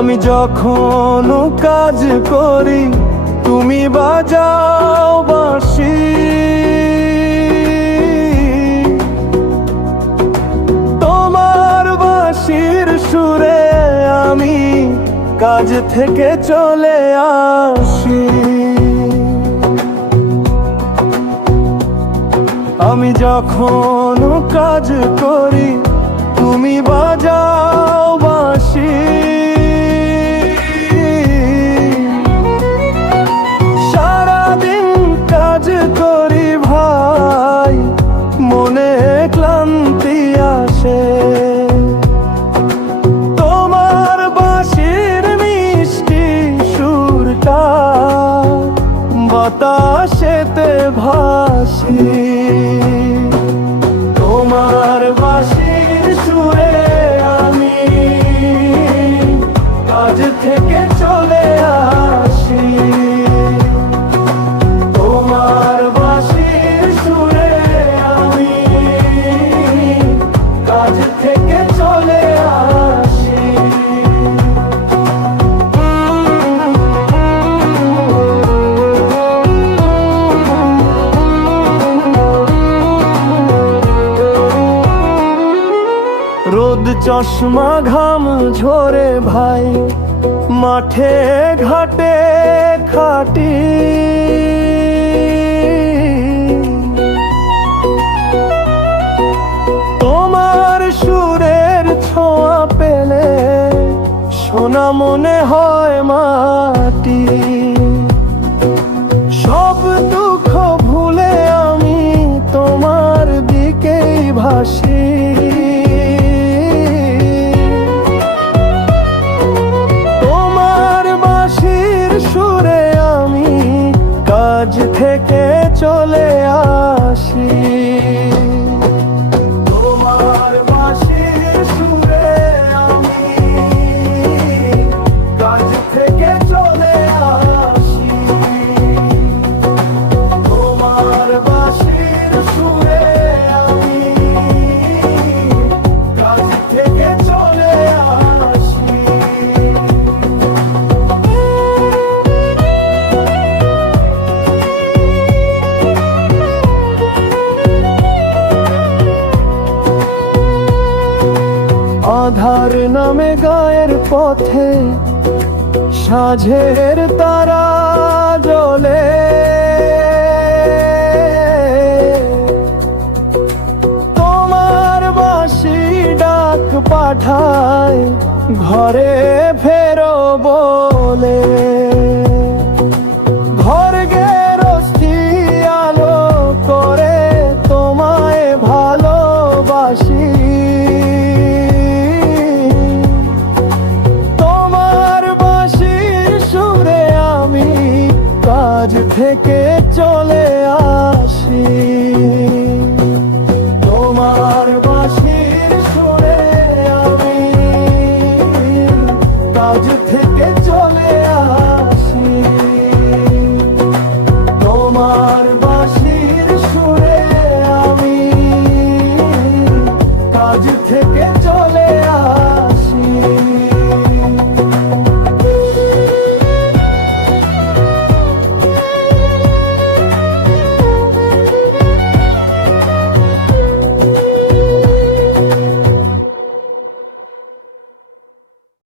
আমি যখন কাজ করি তুমি বাজাও বাঁশি, তোমার বাঁশির সুরে আমি কাজ থেকে চলে আসি। আমি যখন কাজ করি তুমি বাজাও বাঁশি, সারাদিন কাজ করি ভাই মনে ক্লান্তি আসে, তোমার বাঁশির মিষ্টি সুরটা বাতাসেতে ভাসি। তোমার বাঁশির সুরে আমি কাজ থেকে চলে আসি, তোমার বাঁশির সুরে আমি কাজ থেকে চলে আসি। রোদ চশমা ঘাম ঝরে ভাই মাঠে ঘাটে খাটি, তোমার সুরের ছোঁয়া পেলে সোনা মনে হয় মাটি। সব দুঃখ ভুলে আমি তোমার দিকেই ভাসি, সুরে আমি কাজ থেকে চলে আসি। তোমার বাঁশির সুরে আমি কাজ থেকে চলে আসি, তোমার বাঁশির সুরে আমি কাজ থেকে চলে আসি। আধার নামে গায়ের পথে সাঁঝের তারা জ্বলে, তোমার বাঁশি ডাক পাঠায় ঘরে ফেরো বলে, ঘর গেরস্তি আলো করে তোমায় ভালোবাসি। কাজ থেকে চলে আসি।